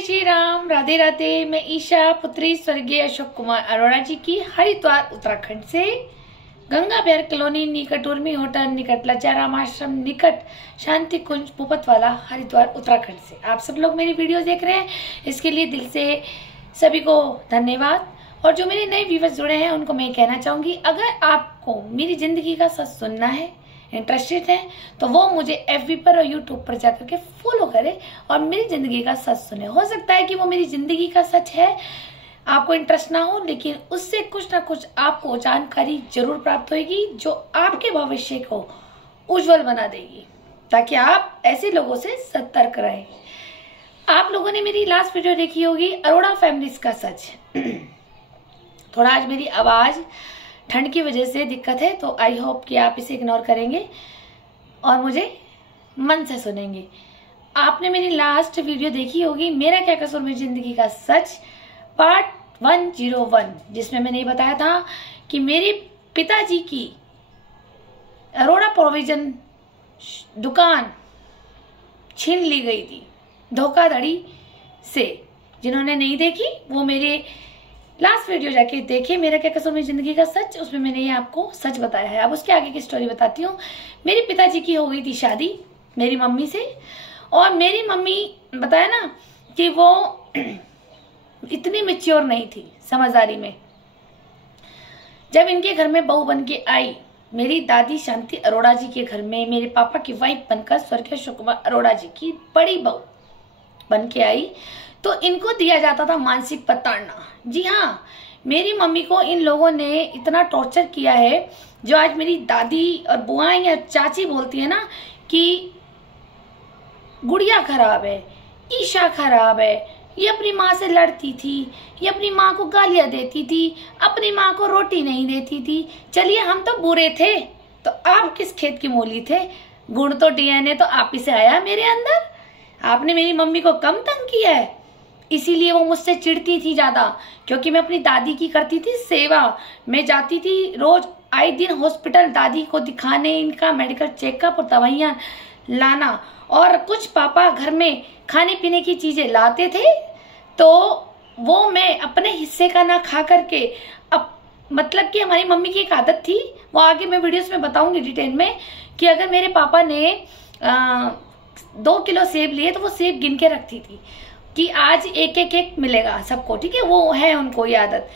जय श्री राम, राधे राधे। मैं ईशा, पुत्री स्वर्गीय अशोक कुमार अरोड़ा जी की हरिद्वार उत्तराखंड से, गंगा बिहार कॉलोनी निकट उर्मी होटल निकट लज्जाराम आश्रम निकट शांति कुंज पुपतवाला हरिद्वार उत्तराखंड से आप सब लोग मेरी वीडियो देख रहे हैं। इसके लिए दिल से सभी को धन्यवाद। और जो मेरे नए व्यूअर्स जुड़े हैं उनको मैं कहना चाहूंगी, अगर आपको मेरी जिंदगी का सच सुनना है, इंटरेस्टेड है, तो वो मुझे FB पर और YouTube पर जाकर के फॉलो करे और मेरी जिंदगी का सच सुने। हो सकता है कि वो मेरी जिंदगी का सच है, आपको इंटरेस्ट ना हो, लेकिन उससे कुछ ना कुछ आपको जानकारी जरूर प्राप्त होगी जो आपके भविष्य को उज्जवल बना देगी, ताकि आप ऐसे लोगों से सतर्क रहें। आप लोगों ने मेरी लास्ट वीडियो देखी होगी, अरोड़ा फैमिलीज का सच। थोड़ा आज मेरी आवाज ठंड की वजह से दिक्कत है, तो आई होप कि आप इसे इग्नोर करेंगे और मुझे मन से सुनेंगे। आपने मेरी लास्ट वीडियो देखी होगी, मेरा क्या कसूर मेरी जिंदगी का सच, पार्ट 101, जिसमें मैंने ये बताया था कि मेरे पिताजी की अरोड़ा प्रोविजन दुकान छीन ली गई थी धोखाधड़ी से। जिन्होंने नहीं देखी वो मेरे लास्ट वीडियो जाके देखे, मेरा क्या कसूर मेरी जिंदगी का सच, उसमें मैंने ये आपको सच बताया है। अब उसके आगे की स्टोरी बताती हूँ। मेरे पिताजी की हो गई थी शादी मेरी मम्मी से, और मेरी मम्मी बताया ना कि वो इतनी मैच्योर नहीं थी समझदारी में। जब इनके घर में बहू बन के आई, मेरी दादी शांति अरोड़ा जी के घर में मेरे पापा की वाइफ बनकर स्वर्गीय अशोक कुमार अरोड़ा जी की बड़ी बहू बन के आई, तो इनको दिया जाता था मानसिक प्रताड़ना। जी हाँ, मेरी मम्मी को इन लोगों ने इतना टॉर्चर किया है, जो आज मेरी दादी और बुआएं या चाची बोलती है ना कि गुड़िया खराब है, ईशा खराब है, ये अपनी माँ से लड़ती थी, ये अपनी माँ को गालियां देती थी, अपनी माँ को रोटी नहीं देती थी। चलिए हम तो बुरे थे, तो आप किस खेत की मूली थे? गुण तो DNA तो आप ही से आया मेरे अंदर। आपने मेरी मम्मी को कम तंग किया है, इसीलिए वो मुझसे चिढ़ती थी ज्यादा, क्योंकि मैं अपनी दादी की करती थी सेवा। मैं जाती थी रोज आए दिन हॉस्पिटल दादी को दिखाने, इनका मेडिकल चेकअप और दवाइयाँ लाना, और कुछ पापा घर में खाने पीने की चीजें लाते थे, तो वो मैं अपने हिस्से का ना खा करके, अब मतलब कि हमारी मम्मी की एक आदत थी, वो आगे मैं वीडियोस में बताऊंगी डिटेल में, कि अगर मेरे पापा ने 2 किलो सेब लिए तो वो सेब गिन के रखती थी कि आज एक एक एक मिलेगा सबको, ठीक है, वो है उनको ये आदत।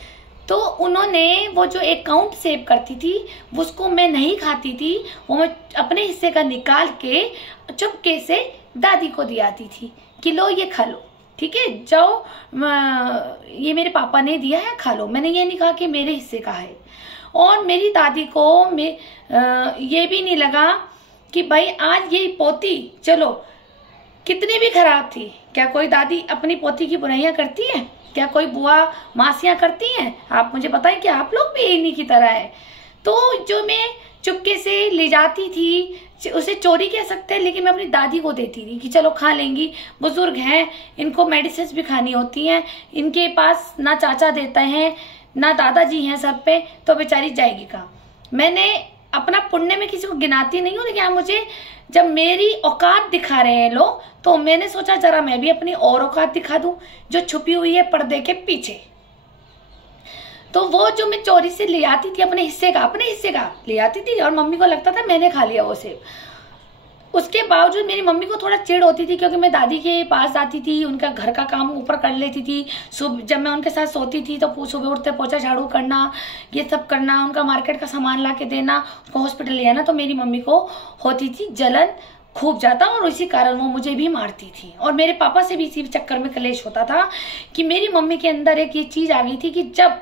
तो उन्होंने वो जो एक काउंट सेव करती थी, उसको मैं नहीं खाती थी, वो मैं अपने हिस्से का निकाल के चुपके से दादी को दी आती थी कि लो ये खा लो, ठीक है, जाओ ये मेरे पापा ने दिया है, खा लो। मैंने ये नहीं कहा कि मेरे हिस्से का है। और मेरी दादी को ये भी नहीं लगा कि भाई आज ये पोती चलो कितनी भी खराब थी, क्या कोई दादी अपनी पोती की बुराइयां करती है? क्या कोई बुआ मासियां करती हैं? आप मुझे बताएं कि आप लोग भी इन्हीं की तरह है? तो जो मैं चुपके से ले जाती थी, उसे चोरी कह सकते हैं, लेकिन मैं अपनी दादी को देती थी कि चलो खा लेंगी, बुजुर्ग हैं, इनको मेडिसिन भी खानी होती हैं, इनके पास ना चाचा देते हैं ना दादाजी हैं सर पे, तो बेचारी जाएगी कहाँ। मैंने अपना पुण्य में किसी को गिनाती नहीं हूँ, लेकिन आप मुझे जब मेरी औकात दिखा रहे हैं लोग, तो मैंने सोचा जरा मैं भी अपनी और औकात दिखा दूं, जो छुपी हुई है पर्दे के पीछे। तो वो जो मैं चोरी से ले आती थी अपने हिस्से का ले आती थी, और मम्मी को लगता था मैंने खा लिया वो सेब। उसके बावजूद मेरी मम्मी को थोड़ा चिढ़ होती थी, क्योंकि मैं दादी के पास जाती थी, उनका घर का काम ऊपर कर लेती थी। सुबह जब मैं उनके साथ सोती थी तो सुबह उठते पोछा झाड़ू करना, ये सब करना, उनका मार्केट का सामान ला के देना, उसको हॉस्पिटल ले आना, तो मेरी मम्मी को होती थी जलन खूब ज्यादा, और इसी कारण वो मुझे भी मारती थी। और मेरे पापा से भी इसी चक्कर में कलेश होता था कि मेरी मम्मी के अंदर एक ये चीज आ गई थी कि जब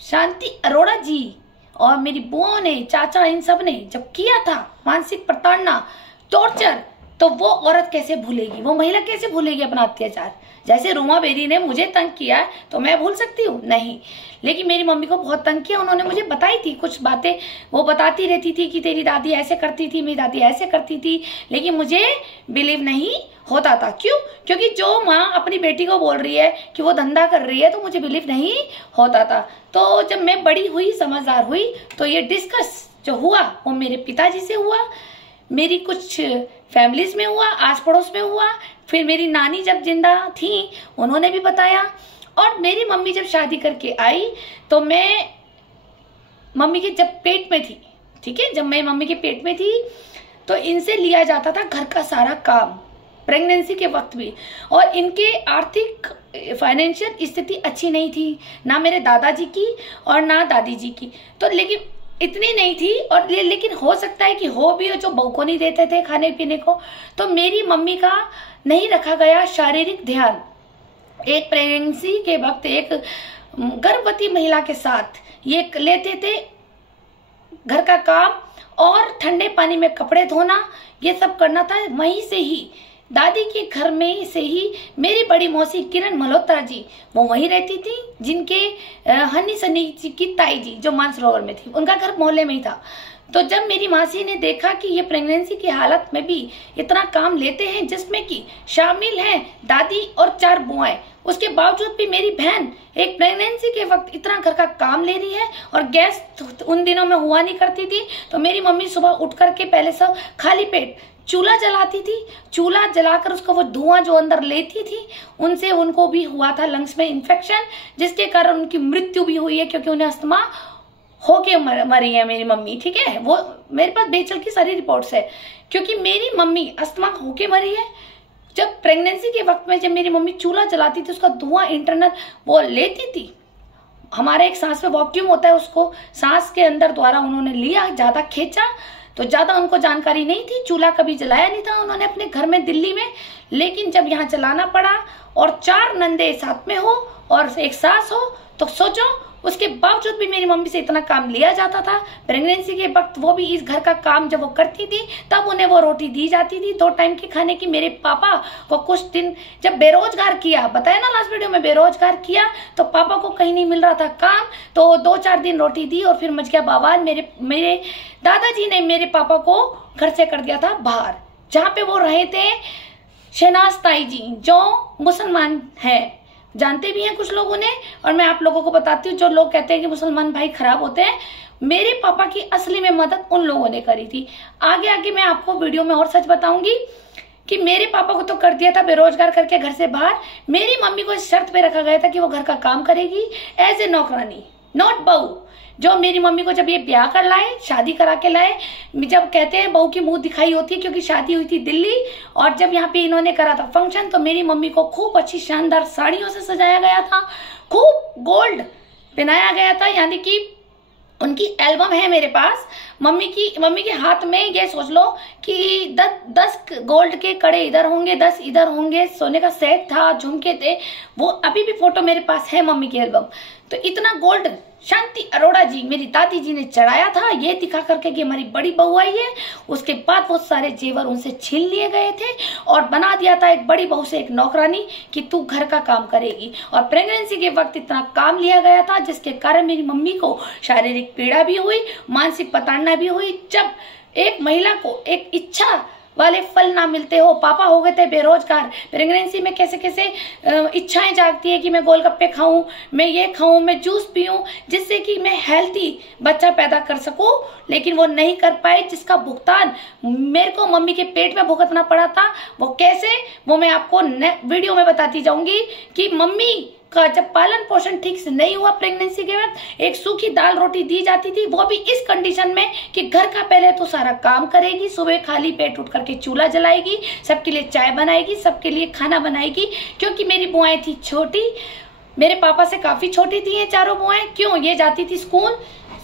शांति अरोड़ा जी और मेरी बुआ ने, चाचा, इन सब ने जब किया था मानसिक प्रताड़ना, टॉर्चर, तो वो औरत कैसे भूलेगी, वो महिला कैसे भूलेगी अपना अत्याचार? जैसे रूमा बेरी ने मुझे तंग किया तो मैं भूल सकती हूँ? नहीं। लेकिन मेरी मम्मी को बहुत तंग किया, उन्होंने मुझे बताई थी कुछ बातें, वो बताती रहती थी कि तेरी दादी ऐसे करती थी, मेरी दादी ऐसे करती थी, लेकिन मुझे बिलीव नहीं होता था। क्यों? क्योंकि जो माँ अपनी बेटी को बोल रही है कि वो धंधा कर रही है, तो मुझे बिलीव नहीं होता था। तो जब मैं बड़ी हुई, समझदार हुई, तो ये डिस्कस जो हुआ वो मेरे पिताजी से हुआ। मेरी कुछ फैमिलीज में हुआ, आस पड़ोस में हुआ, फिर मेरी नानी जब जिंदा थी उन्होंने भी बताया, और मेरी मम्मी जब शादी करके आई तो मैं मम्मी के जब पेट में थी, ठीक है, जब मैं मम्मी के पेट में थी तो इनसे लिया जाता था घर का सारा काम, प्रेगनेंसी के वक्त भी। और इनके आर्थिक फाइनेंशियल स्थिति अच्छी नहीं थी, ना मेरे दादाजी की और ना दादी जी की, तो लेकिन इतनी नहीं थी। और लेकिन हो सकता है कि हो भी हो, जो बहू को नहीं देते थे खाने पीने को, तो मेरी मम्मी का नहीं रखा गया शारीरिक ध्यान। एक प्रेगनेंसी के वक्त एक गर्भवती महिला के साथ ये लेते थे घर का काम और ठंडे पानी में कपड़े धोना, ये सब करना था। वहीं से ही दादी के घर में से ही मेरी बड़ी मौसी किरण मल्होत्रा जी, वो वहीं रहती थी, जिनके हनी सनी जी की ताई जी जो मानसरोवर में थी, उनका घर मोहल्ले में ही था। तो जब मेरी मासी ने देखा कि ये प्रेगनेंसी की हालत में भी इतना काम लेते हैं, जिसमें कि शामिल हैं दादी और 4 बुआएं, उसके बावजूद भी मेरी बहन एक प्रेगनेंसी के वक्त इतना घर का काम ले रही है, और गैस उन दिनों में हुआ नहीं करती थी, तो मेरी मम्मी सुबह उठ करके पहले सब खाली पेट चूल्हा जलाती थी। चूल्हा जलाकर उसको वो धुआं जो अंदर लेती थी, उनसे उनको भी हुआ था लंग्स में इन्फेक्शन, जिसके कारण उनकी मृत्यु भी हुई है, क्योंकि उन्हें अस्थमा होके मरी है मेरी मम्मी, ठीक है। वो मेरे पास बेचल की सारी रिपोर्ट्स है, क्योंकि मेरी मम्मी अस्थमा होके मरी है। जब प्रेगनेंसी के वक्त में जब मेरी मम्मी चूल्हा जलाती थी, उसका धुआं इंटरनल वो लेती थी, हमारे एक सांस में वॉक्यूम होता है, उसको सांस के अंदर द्वारा उन्होंने लिया, ज्यादा खींचा, तो ज्यादा उनको जानकारी नहीं थी, चूल्हा कभी जलाया नहीं था उन्होंने अपने घर में दिल्ली में। लेकिन जब यहाँ जलाना पड़ा और 4 नंदे साथ में हो और एक सास हो, तो सोचो, उसके बावजूद भी मेरी मम्मी से इतना काम लिया जाता था प्रेगनेंसी के वक्त। वो भी इस घर का काम जब वो करती थी तब उन्हें वो रोटी दी जाती थी 2 टाइम के खाने की। मेरे पापा को कुछ दिन जब बेरोजगार किया, बताया ना लास्ट वीडियो में, बेरोजगार किया तो पापा को कहीं नहीं मिल रहा था काम, तो 2-4 दिन रोटी दी और फिर मच गया बवाल। मेरे दादाजी ने मेरे पापा को घर से कर दिया था बाहर, जहाँ पे वो रहे थे शहनाज ताई जी, जो मुसलमान है, जानते भी हैं कुछ लोगों ने, और मैं आप लोगों को बताती हूँ, जो लोग कहते हैं कि मुसलमान भाई खराब होते हैं, मेरे पापा की असली में मदद उन लोगों ने करी थी। आगे आगे मैं आपको वीडियो में और सच बताऊंगी कि मेरे पापा को तो कर दिया था बेरोजगार करके घर से बाहर। मेरी मम्मी को इस शर्त पे रखा गया था कि वो घर का काम करेगी एज ए नौकरानी, नॉट बहू। जो मेरी मम्मी को जब ये ब्याह कर लाए, शादी करा के लाए, जब कहते हैं बहू की मुंह दिखाई होती है, क्योंकि शादी हुई थी दिल्ली, और जब यहाँ पे इन्होंने करा था फंक्शन, तो मेरी मम्मी को खूब अच्छी शानदार साड़ियों से सजाया गया था, खूब गोल्ड पहनाया गया था, यानी कि उनकी एल्बम है मेरे पास। मम्मी के हाथ में ये सोच लो कि 10 गोल्ड के कड़े इधर होंगे, 10 इधर होंगे, सोने का सेट था, झुमके थे, वो अभी भी फोटो मेरे पास है मम्मी की एल्बम। तो इतना गोल्ड शांति अरोड़ा जी, मेरी दादी जी ने चढ़ाया था, ये दिखा करके कि हमारी बड़ी बहू आई है। उसके बाद वो सारे जेवर उनसे छीन लिए गए थे और बना दिया था एक बड़ी बहू से एक नौकरानी कि तू घर का काम करेगी। और प्रेगनेंसी के वक्त इतना काम लिया गया था, जिसके कारण मेरी मम्मी को शारीरिक पीड़ा भी हुई, मानसिक प्रताड़ना भी हुई। जब एक महिला को एक इच्छा वाले फल ना मिलते हो, पापा हो गए थे बेरोजगार, प्रेगनेंसी में कैसे कैसे इच्छाएं जागती है कि मैं गोलगप्पे खाऊं, मैं ये खाऊं, मैं जूस पीऊं, जिससे कि मैं हेल्थी बच्चा पैदा कर सकूं, लेकिन वो नहीं कर पाए, जिसका भुगतान मेरे को मम्मी के पेट में भुगतना पड़ा था। वो कैसे, वो मैं आपको वीडियो में बताती जाऊंगी कि मम्मी का जब पालन पोषण ठीक से नहीं हुआ प्रेगनेंसी के वक्त, एक सूखी दाल रोटी दी जाती थी, वो भी इस कंडीशन में कि घर का पहले तो सारा काम करेगी, सुबह खाली पेट उठ करके चूल्हा जलाएगी, सबके लिए चाय बनाएगी, सबके लिए खाना बनाएगी। क्योंकि मेरी बुआएं थी छोटी, मेरे पापा से काफी छोटी थी ये चारों बुआएं, क्यों, ये जाती थी स्कूल,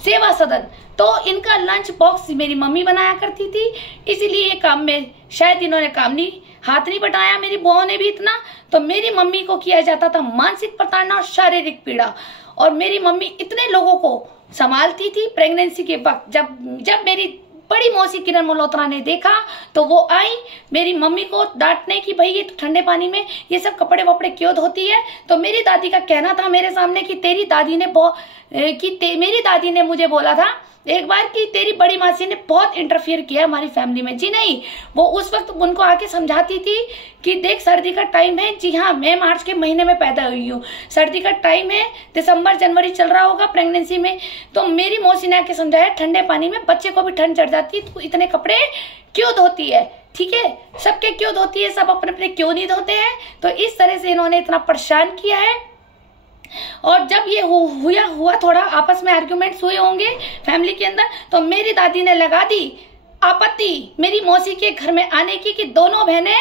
सेवा सदन, तो इनका लंच बॉक्स मेरी मम्मी बनाया करती थी। इसीलिए ये काम में शायद इन्होंने काम नहीं, हाथ नहीं बटाया मेरी बुआओं ने भी इतना। तो मेरी मम्मी को किया जाता था मानसिक प्रताड़ना और शारीरिक पीड़ा, और मेरी मम्मी इतने लोगों को संभालती थी प्रेगनेंसी के वक्त। जब मेरी बड़ी मौसी किरण मल्होत्रा ने देखा तो वो आई मेरी मम्मी को डांटने की, भाई ये तो ठंडे पानी में ये सब कपड़े वपड़े क्यों धोती है। तो मेरी दादी का कहना था मेरे सामने कि मेरी दादी ने मुझे बोला था एक बार कि तेरी बड़ी मासी ने बहुत इंटरफियर किया हमारी फैमिली में। जी नहीं, वो उस वक्त उनको आके समझाती थी कि देख सर्दी का टाइम है, जी हाँ मैं मार्च के महीने में पैदा हुई हूँ, सर्दी का टाइम है, दिसंबर जनवरी चल रहा होगा प्रेगनेंसी में। तो मेरी मौसी ने आके समझाया ठंडे पानी में बच्चे को भी ठंड चढ़ जाती है, तो इतने कपड़े क्यों धोती है, ठीक है, सबके क्यों धोती है, सब अपने अपने क्यों नहीं धोते हैं। तो इस तरह से इन्होंने इतना परेशान किया है। और जब ये हुआ थोड़ा आपस में आर्ग्यूमेंट्स हुए होंगे फैमिली के अंदर, तो मेरी दादी ने लगा दी आपत्ति मेरी मौसी के घर में आने की कि दोनों बहनें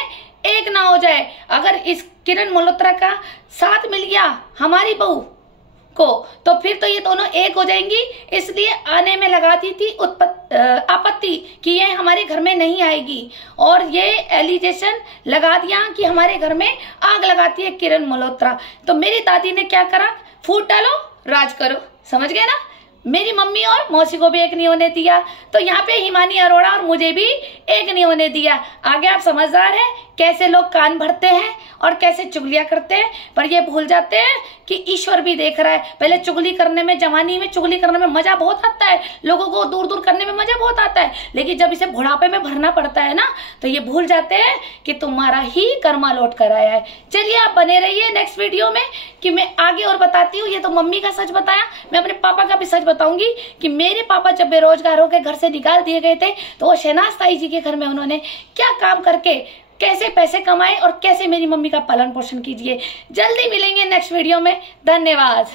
एक ना हो जाए। अगर इस किरण मल्होत्रा का साथ मिल गया हमारी बहू को तो फिर तो ये दोनों एक हो जाएंगी, इसलिए आने में लगा दी थी आपत्ति कि ये हमारे घर में नहीं आएगी। और ये एलिगेशन लगा दिया कि हमारे घर में आग लगाती है किरण मल्होत्रा। तो मेरी दादी ने क्या करा, फूट डालो राज करो, समझ गए ना। मेरी मम्मी और मौसी को भी एक नहीं होने दिया, तो यहाँ पे हिमानी अरोड़ा और मुझे भी एक नहीं होने दिया। आगे आप समझदार हैं कैसे लोग कान भरते हैं और कैसे चुगलियां करते हैं, पर ये भूल जाते हैं कि ईश्वर भी देख रहा है। पहले चुगली करने में, जवानी में चुगली करने में मजा बहुत आता है, लोगों को दूर दूर करने में मजा बहुत आता है, लेकिन जब इसे बुढ़ापे में भरना पड़ता है ना, तो ये भूल जाते हैं कि तुम्हारा ही कर्मा लौट कर आया है। चलिए आप बने रहिए नेक्स्ट वीडियो में कि मैं आगे और बताती हूँ। ये तो मम्मी का सच बताया, मैं अपने पापा का भी सच बताऊंगी कि मेरे पापा जब बेरोजगार होकर घर से निकाल दिए गए थे तो वो शहनाज ताई जी के घर में उन्होंने क्या काम करके कैसे पैसे कमाए और कैसे मेरी मम्मी का पालन पोषण कीजिए। जल्दी मिलेंगे नेक्स्ट वीडियो में। धन्यवाद।